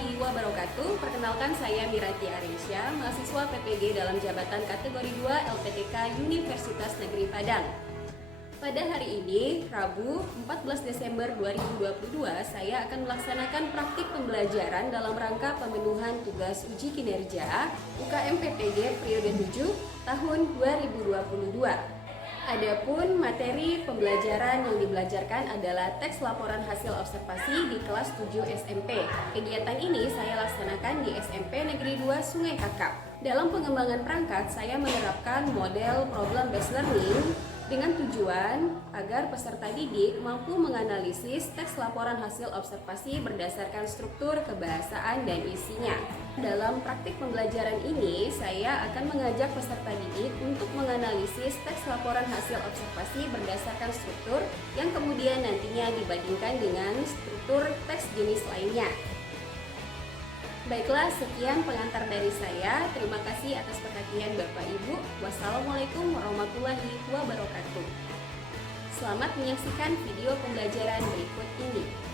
warahmatullahi wabarakatuh. Perkenalkan saya Mirati Arisya, mahasiswa PPG dalam jabatan kategori 2 LPTK Universitas Negeri Padang. Pada hari ini, Rabu 14 Desember 2022, saya akan melaksanakan praktik pembelajaran dalam rangka pemenuhan tugas uji kinerja UKM PPG periode 7 tahun 2022. Adapun materi pembelajaran yang dibelajarkan adalah teks laporan hasil observasi di kelas 7 SMP. Kegiatan ini saya laksanakan di SMP Negeri 2 Sungai Kakap. Dalam pengembangan perangkat, saya menerapkan model problem based learning dengan tujuan agar peserta didik mampu menganalisis teks laporan hasil observasi berdasarkan struktur, kebahasaan, dan isinya. Dalam praktik pembelajaran ini, saya akan mengajak peserta didik untuk menganalisis teks laporan hasil observasi berdasarkan struktur yang kemudian nantinya dibandingkan dengan struktur teks jenis lainnya. Baiklah, sekian pengantar dari saya. Terima kasih atas perhatian Bapak Ibu. Wassalamualaikum warahmatullahi wabarakatuh. Selamat menyaksikan video pembelajaran berikut ini.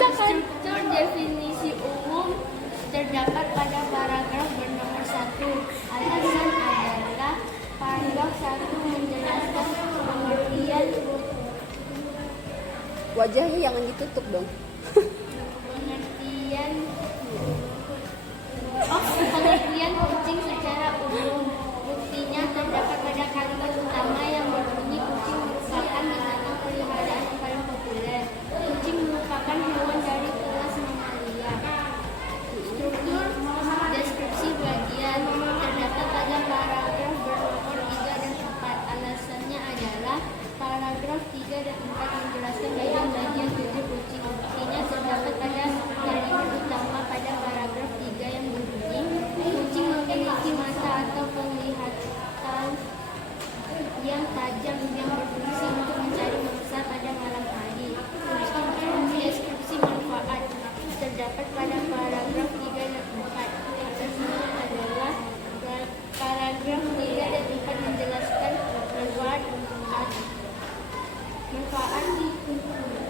Struktur definisi umum terdapat pada paragraf bernomor 1. Alasan adalah paragraf 1 menjelaskan pengertian Wajahnya jangan ditutup dong. pengertian kucing secara umum. Buktinya terdapat pada kalimat utama yang berbunyi kucing merupakan binatang peliharaan yang paling populer. Kucing merupakan hewan dari kelas mamalia. Struktur deskripsi bagian terdapat pada paragraf bernomor 3 dan 4. Alasannya adalah paragraf 3 dan 4 menjelaskan bagian-bagian tubuh kucing. Buktinya terdapat pada kalimat utama pada paragraf 3 yang berbunyi kucing memiliki mata atau penglihatan yang tajam yang berfungsi untuk mencari mangsa pada malam hari. Struktur deskripsi manfaat terdapat pada paragraf 3 dan 4. Alasannya adalah paragraf 3 dan 4 menjelaskan manfaat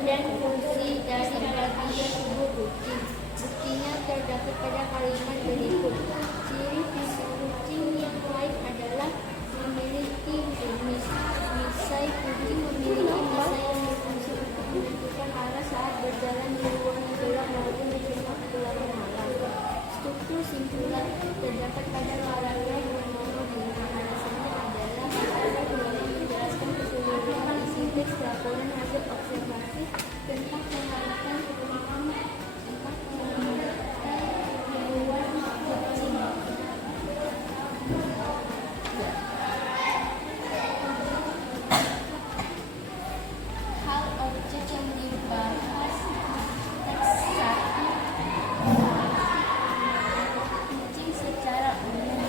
dan fungsi dari bagian tubuh kucing. Buktinya terdapat pada kalimat berikut. Ciri fisik kucing yang lain adalah memiliki jenis. Misai kucing memiliki misai yang berfungsi untuk menentukan arah saat berjalan di ruang gelap maupun di rumah gelap malam. Struktur simpulan terdapat pada paragraf nomor 5. Alasannya adalah paragraf 5 menjelaskan keseluruhan isi teks laporan hasil observasi tentang pengamatan hewan kucing. Hal objek yang dibahas teks 1. Kucing secara umum.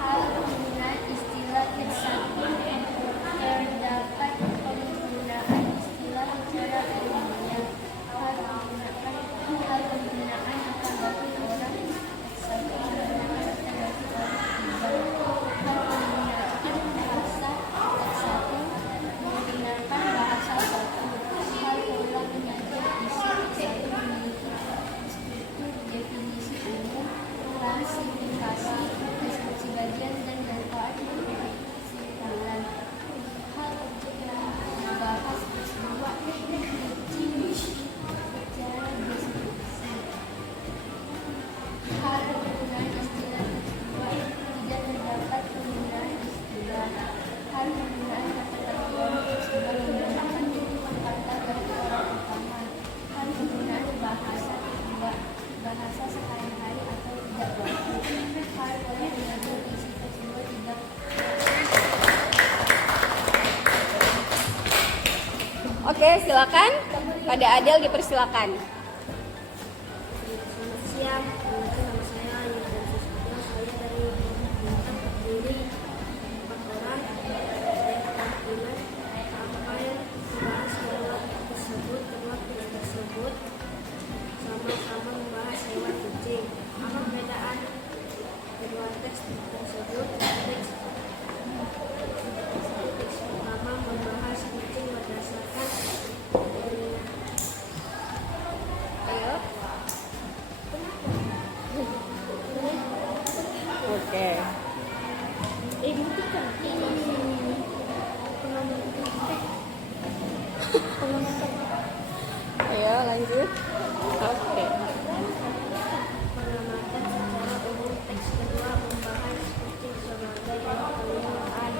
Hal penggunaan istilah teks 1 terdapat penggunaan istilah secara ilmiah. Hal penggunaan akan bagi orang teks 1 menggunakan akan bagi orang 3. Hal penggunaan bahasa teks 1 menggunakan bahasa 1. Hal pola penyajian isi teks 1 memiliki struktur definisi umum, klasifikasi, deskripsi bagian, dan manfaat kesimpulan. Hal objek yang dibahas teks 2 kucing secara deskripsi. Hal penggunaan istilah teks 2 tidak terdapat penggunaan istilah. Hal penggunaan kata-kata teks 2 menggunakan kata bagi orang utama. Hal penggunaan bahasa teks 2 bahasa sehari-hari atau tidak baku. Hal pola penyajian isi teks 2 tidak. Oke, silakan. Pada Adel dipersilakan. Selamat siang, nama saya Yudha Susana. Saya dari Bintang terdiri 4 orang. Saya kemungkinan akan membahas hewan tersebut. Kedua teks tersebut sama-sama membahas hewan kucing. Apa perbedaan kedua teks tersebut? Teks pertama membahas kucing berdasarkan Ayo. Oke. Ayo lanjut. Oke. pengamatan secara umum. Teks kedua membahas kucing sebagai hewan peliharaan.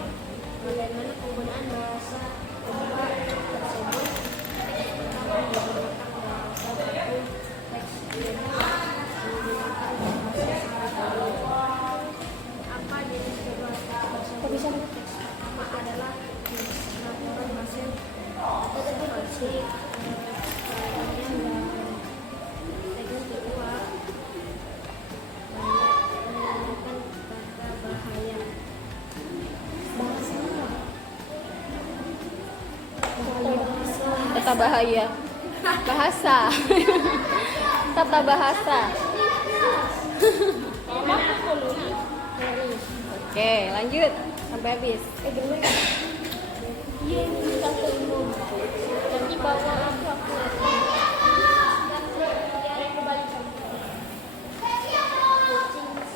Bagaimana penggunaan bahasa kedua tersebut? Teks pertama menggunakan bahasa baku. Teks kedua menggunakan bahasa sehari-hari. Apa jenis kedua teks tersebut? Teks pertama adalah jenis laporan hasil observasi. Teks kedua menggunakan kata bahaya. Tata bahaya. Bahasa. Tata bahasa. Oke, lanjut sampai habis. Iya, umum. Kucing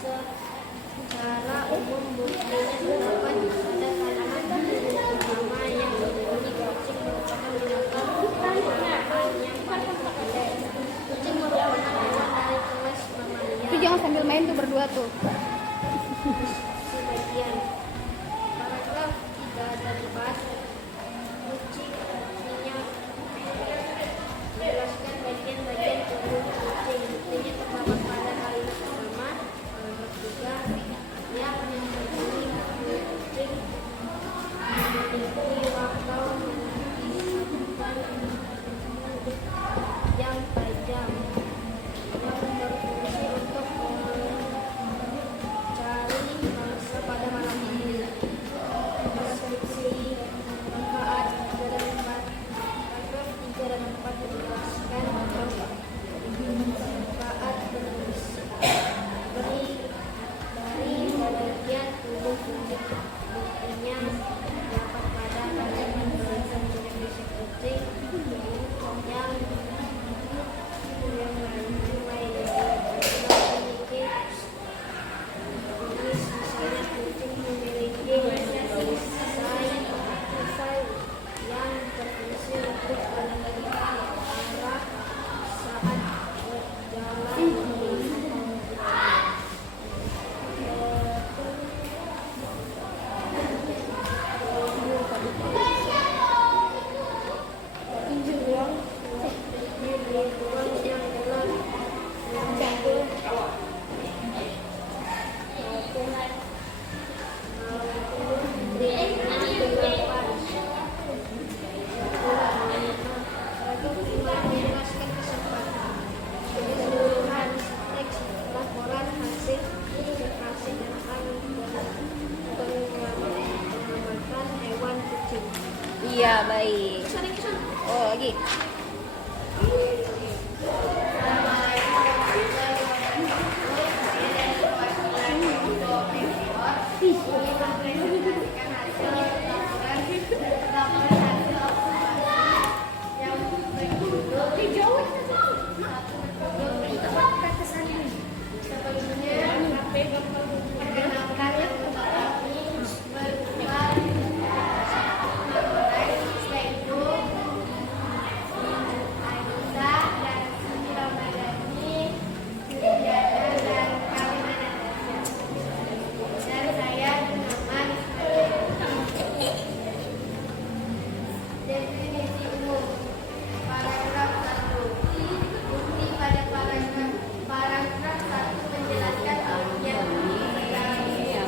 secara umum buktinya terdapat pada kalimat pertama yang berbunyi kucing merupakan binatang peliharaan yang paling populer. Kucing merupakan hewan dari kelas mamalia. Tapi jangan sambil main tuh berdua tuh. Sebagian paragraf 3 dan 4 kucing artinya menjelaskan bagian-bagian tubuh kucing. Buktinya terdapat pada kalimat pertama paragraf 3 yang berbunyi kucing memiliki waktu mengisapkan yang tajam yang berfungsi untuk mencari mangsa pada malam hari. Deskripsi manfaat 3 dan 4 paragraf 3 dan 4 menjelaskan manfaat dari bagian tubuh kucing. Buktinya dapat pada kalimat berasal dari fisik kucing yang mulai dari memiliki jenis misalnya kucing memiliki sisai yang berfungsi untuk mengendalikan arah saat berjalan. Menjelaskan kesempatan keseluruhan teks laporan hasil observasi tentang pengamatan hewan kucing. Iya, baik. Oh, lagi. Definisi umum. Paragraf 1. Bukti pada paragraf 1 menjelaskan bagian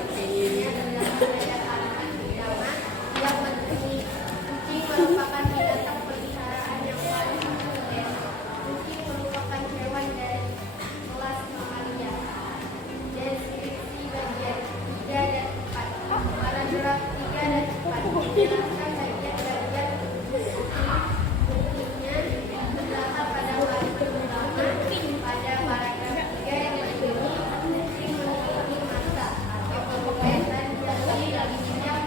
buktinya terdapat pada kalimat pertama yang berbunyi kucing merupakan binatang peliharaan yang paling populer. Kucing merupakan hewan dari kelas mamalia. Deskripsi bagian 3 dan 4. Paragraf 3 dan 4 menjelaskan bagian-bagian buktinya terdapat pada kalimat pertama pada paragraf 3 yang berbunyi kucing memiliki mata atau kebebasan yang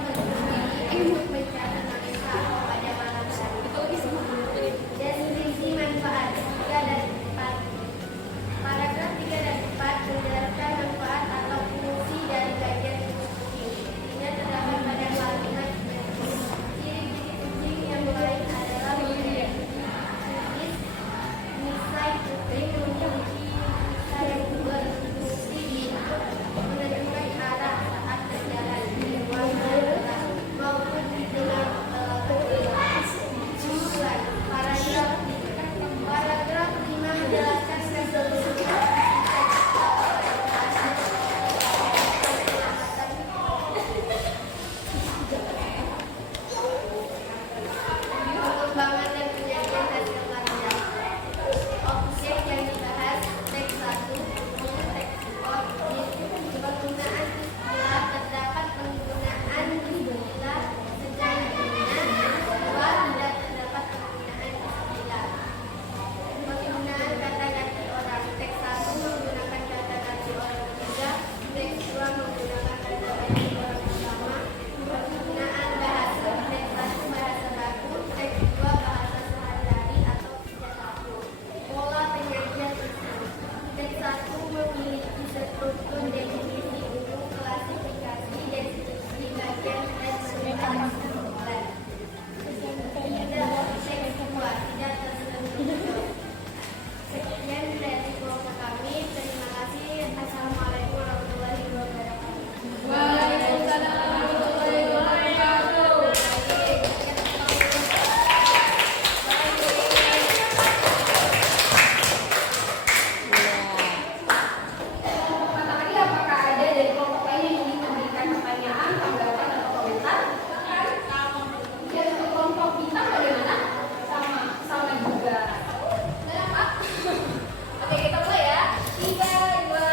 berbunyi untuk mencari mangsa pada malam hari. Deskripsi manfaat 3 dan 4. Paragraf 3 dan 4 menjelaskan manfaat atau fungsi dari bagian tubuh kucing. Buktinya terdapat pada kalimat ciri-ciri kucing yang baik adalah memiliki misai kucing memiliki misai yang berfungsi menentukan arah saat berjalan di ruang gelap maupun di tengah gelap. Paragraf 5 menjelaskan resolusi pengembangan dan penyajian hasil karya. Objek yang Assalamualaikum warahmatullahi wabarakatuh. Waalaikumsalam warahmatullahi wabarakatuh. Pertama kali, apakah ada dari kelompok lain yang ingin memberikan pertanyaan, tanggapan, atau komentar? Ya, untuk kelompok bintang bagaimana? Sama juga. Pak. Oke, kita mulai ya. 3, 2, 1.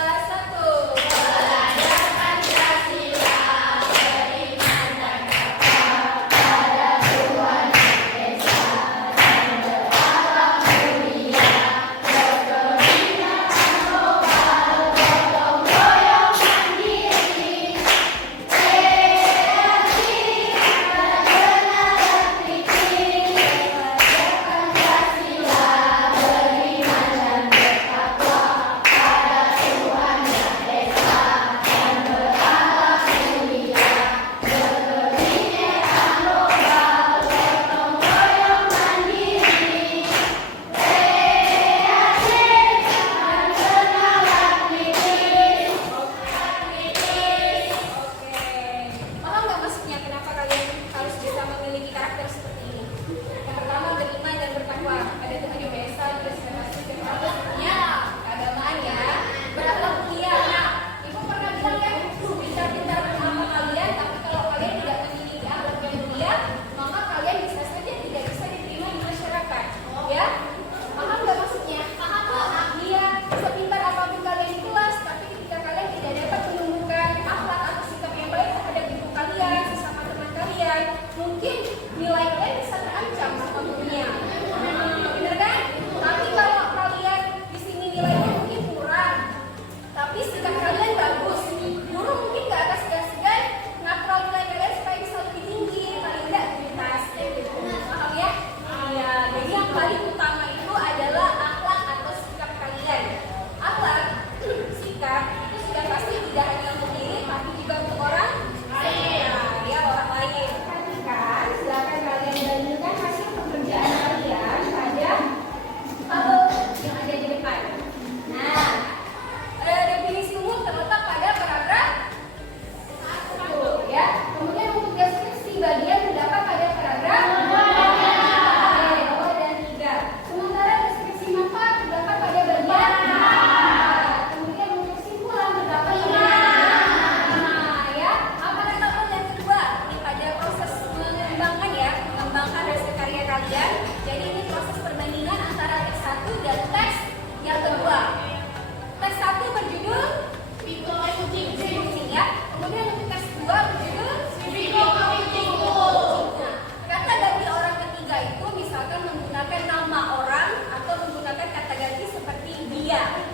Paham nggak maksudnya kenapa kalian harus bisa memiliki karakter seperti ini? Yang pertama, beriman dan bertakwa pada Tuhan Yang Maha Esa, berserasi dan ya, keagamaan ya, berakhlak mulia. Nah, ibu pernah bilang kan, pintar-pintar sama kalian, tapi kalau kalian tidak memiliki akhlak yang mulia, maka kalian bisa saja tidak bisa diterima di masyarakat. Ya, paham nggak maksudnya? Paham kok. Iya, sepintar apapun kalian di kelas, tapi ketika kalian tidak dapat menumbuhkan akhlak atau sikap yang baik terhadap ibu kalian, sesama teman kalian, mungkin nilai kalian bisa terancam sama dunia. Bener kan? Tapi kalau kalian di sini nilainya mungkin kurang, tapi sikap kalian bagus, guru mungkin nggak akan segan-segan ngatur nilai kalian supaya bisa lebih tinggi, paling nggak di tas, gitu. Paham ya? Iya. Jadi yang paling utama itu adalah akhlak atau sikap kalian. Akhlak, sikap itu sudah pasti tidak hanya untuk diri, tapi juga untuk orang lain. Ya, orang lain. Perhatikan, silakan kalian dalilkan hasil pekerjaan kalian pada tabel yang ada di depan. Nah, definisi umum terletak pada paragraf 1 ya. Kemudian untuk deskripsi bagian terdapat pada paragraf 2 dan 3. Sementara deskripsi manfaat terdapat pada bagian 4. Kemudian untuk kesimpulan terdapat pada ya. Apa tabel yang kedua? Ini pada proses mengembangkan ya, mengembangkan hasil karya kalian. Jadi ini proses perbandingan antara teks 1 dan teks yang kedua. Teks 1 berjudul Kucing ya. Kemudian untuk teks 2 berjudul Nah, kata ganti orang ketiga itu misalkan menggunakan nama orang atau menggunakan kata ganti seperti dia.